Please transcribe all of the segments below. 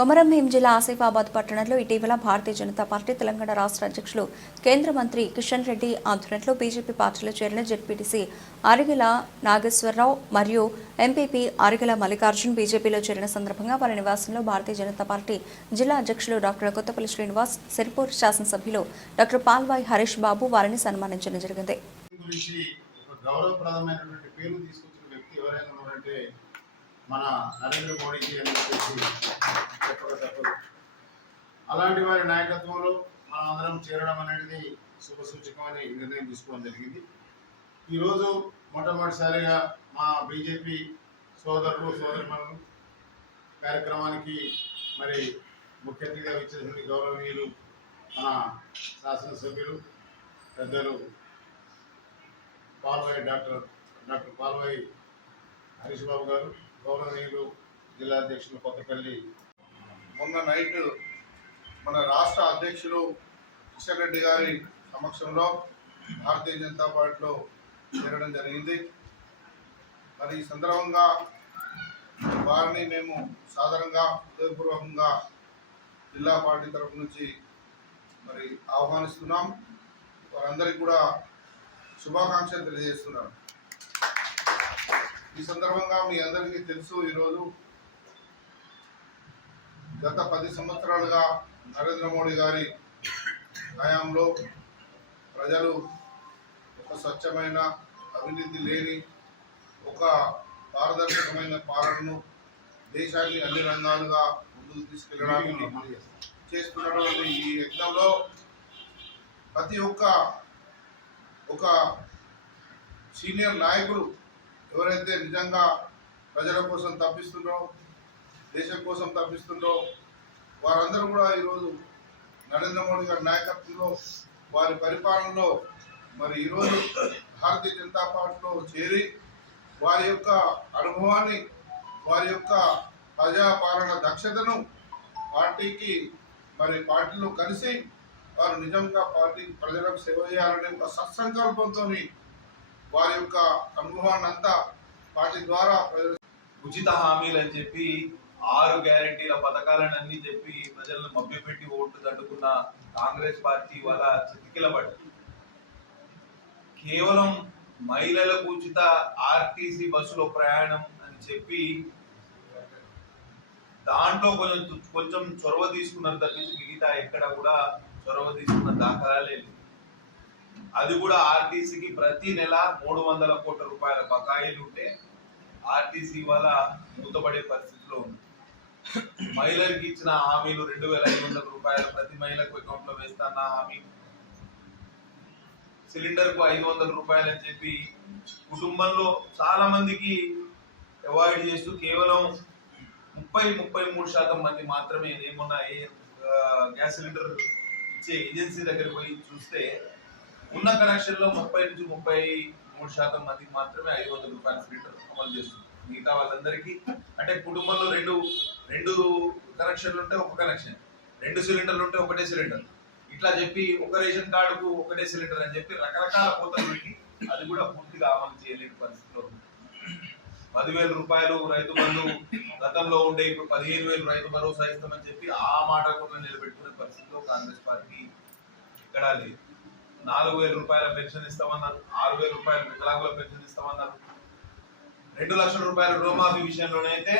కొమరంభీం జిల్లా ఆసిఫాబాద్ పట్టణంలో ఇటీవల భారతీయ జనతా పార్టీ తెలంగాణ రాష్ట్ర అధ్యక్షులు కేంద్ర మంత్రి కిషన్ రెడ్డి ఆధ్వర్యంలో బీజేపీ పార్టీలో చేరిన జెడ్పీటీసీ అరిగెల నాగేశ్వరరావు మరియు ఎంపీపీ అరిగెల మల్లికార్జున్ బీజేపీలో చేరిన సందర్భంగా వారి నివాసంలో భారతీయ జనతా పార్టీ జిల్లా అధ్యక్షులు డాక్టర్ కొత్తపల్లి శ్రీనివాస్ సిరిపూర్ శాసనసభ్యులు డాక్టర్ పాల్వాయి హరీష్ బాబు వారిని సన్మానించడం జరిగింది. గౌరవప్రదమైనటువంటి పేరు తీసుకొచ్చిన వ్యక్తి ఎవరైనా ఉన్నారంటే మన నరేంద్ర మోడీజీ అని చెప్పేసి చెప్పక తప్పదు. అలాంటి వారి నాయకత్వంలో మనం అందరం చేరడం అనేది శుభసూచకమని నిర్ణయం తీసుకోవడం జరిగింది. ఈరోజు మొట్టమొదటిసారిగా మా బీజేపీ సోదరులు సోదరిమణులు కార్యక్రమానికి మరి ముఖ్య అతిథిగా ఇచ్చినటువంటి గౌరవనీయులు మన శాసనసభ్యులు పెద్దలు పాల్వాయి డాక్టర్ డాక్టర్ పాల్వాయి హరీష్ బాబు గారు గౌరవనీయులు జిల్లా అధ్యక్షులు కొత్తపల్లి. మొన్న నైట్ మన రాష్ట్ర అధ్యక్షులు కిషన్ రెడ్డి గారి సమక్షంలో భారతీయ జనతా పార్టీలో చేరడం జరిగింది. మరి ఈ సందర్భంగా వారిని మేము సాధారణంగా హృదయపూర్వకంగా జిల్లా పార్టీ తరఫు నుంచి మరి ఆహ్వానిస్తున్నాం. వారందరికీ కూడా శుభాకాంక్షలు తెలియజేస్తున్నారు ఈ సందర్భంగా మీ అందరికీ తెలుసు ఈరోజు గత పది సంవత్సరాలుగా నరేంద్ర మోడీ గారి హయాంలో ప్రజలు ఒక స్వచ్ఛమైన అవినీతి లేని ఒక పారదర్శకమైన పాలనను దేశాన్ని అన్ని రంగాలుగా ముందుకు తీసుకెళ్ళడానికి చేస్తున్నటువంటి ఈ యజ్ఞంలో ప్రతి ఒక్క ఒక సీనియర్ నాయకులు ఎవరైతే నిజంగా ప్రజల కోసం తప్పిస్తుందో దేశం కోసం తప్పిస్తుందో వారందరూ కూడా ఈరోజు నరేంద్ర మోడీ గారి నాయకత్వంలో వారి పరిపాలనలో మరి ఈరోజు భారతీయ జనతా పార్టీలో చేరి వారి యొక్క అనుభవాన్ని వారి యొక్క ప్రజాపాలన దక్షతను పార్టీకి మరి పార్టీలో కలిసి వారు నిజంగా పార్టీ ప్రజలకు సేవ చేయాలనే ఒక సత్సంకల్పంతో వారి యొక్క అనుభవాన్ని అంతా పార్టీ ద్వారా ఉచిత హామీలు అని చెప్పి ఆరు గ్యారంటీల పథకాలను అన్ని చెప్పి ప్రజలను మభ్యపెట్టి ఓట్లు తట్టుకున్న కాంగ్రెస్ పార్టీ వాళ్ళ చితికిలబడి కేవలం మహిళలకు ఉచిత ఆర్టీసీ బస్సులో ప్రయాణం అని చెప్పి దాంట్లో కొంచెం కొంచెం చొరవ తీసుకున్నారు తప్పించి మిగతా ఎక్కడ కూడా చొరవ తీసుకున్న దాఖలాలే లేవు. అది కూడా ఆర్టీసీకి ప్రతి నెల మూడు వందల కోట్ల రూపాయల బకాయిలు ఉంటే ఆర్టీసీ వల్ల మూతపడే పరిస్థితిలో ఉంది. మహిళలకు ఇచ్చిన హామీలు రెండు వేల ఐదు వందల రూపాయలు ప్రతి మహిళకు అకౌంట్లో వేస్తాన్న హామీ. సిలిండర్కు ఐదు వందల రూపాయలు అని చెప్పి కుటుంబంలో చాలా మందికి అవాయిడ్ చేస్తూ కేవలం ముప్పై ముప్పై మూడు శాతం మంది మాత్రమే ఏమున్నా ఏ గ్యాస్ సిలిండర్ ఇచ్చే ఏజెన్సీ దగ్గర పోయి చూస్తే ఉన్న కనెక్షన్లో ముప్పై నుంచి ముప్పై మూడు శాతం మందికి మాత్రమే ఐదు వందల రూపాయల సిలిండర్ అమలు చేస్తుంది. మిగతా వాళ్ళందరికీ అంటే కుటుంబంలో రెండు రెండు కనెక్షన్లు ఉంటే ఒక కనెక్షన్ రెండు సిలిండర్లు ఉంటే ఒకటే సిలిండర్ ఇట్లా చెప్పి ఒక రేషన్ కార్డుకు ఒకటే సిలిండర్ అని చెప్పి రకరకాల కోతలు పెట్టి అది కూడా పూర్తిగా అమలు చేయలేని పరిస్థితిలో ఉంది. పదివేల రూపాయలు రైతు బంధు గతంలో ఉండే ఇప్పుడు పదిహేను వేలు రైతు భరోసా ఇస్తామని చెప్పి ఆ మాట కూడా నిలబెట్టుకునే పరిస్థితిలో కాంగ్రెస్ పార్టీ ఎక్కడా లేదు. నాలుగు వేల రూపాయల పెన్షన్ ఇస్తామన్నారు. ఆరు వేల రూపాయల వికలాంగుల పెన్షన్ ఇస్తామన్నారు. రెండు లక్షల రూపాయల రుణమాఫీ విషయంలోనే అయితే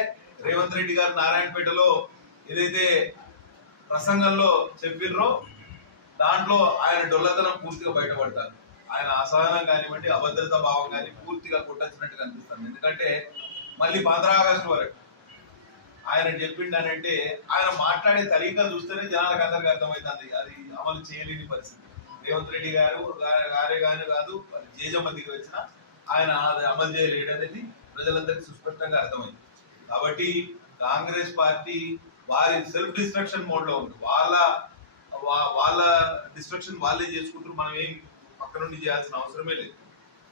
రేవంత్ రెడ్డి గారు నారాయణపేటలో ఏదైతే ప్రసంగంలో చెప్పిర్రో దాంట్లో ఆయన డొల్లతనం పూర్తిగా బయటపడతారు ఆయన అసహనం కానివ్వండి అభద్రతా భావం కానీ పూర్తిగా కొట్టచ్చినట్టు కనిపిస్తుంది. ఎందుకంటే మళ్ళీ భద్రాకాశం వరకు ఆయన చెప్పిండనంటే ఆయన మాట్లాడే తరీకా చూస్తేనే జనాలకు అందరికీ అర్థమవుతుంది అది అమలు చేయలేని పరిస్థితి. రేవంత్ రెడ్డి గారు గారే గానే కాదు జేజమ్మ దిగి వచ్చిన ఆయన అది అమలు చేయలేడు అనేది ప్రజలందరికీ సుస్పష్టంగా అర్థమైంది. కాబట్టి కాంగ్రెస్ పార్టీ వారి సెల్ఫ్ డిస్ట్రక్షన్ మోడ్లో ఉంది. వాళ్ళ వాళ్ళ డిస్ట్రక్షన్ వాళ్ళే చేసుకుంటారు మనం ఏం పక్క నుండి చేయాల్సిన అవసరమే లేదు.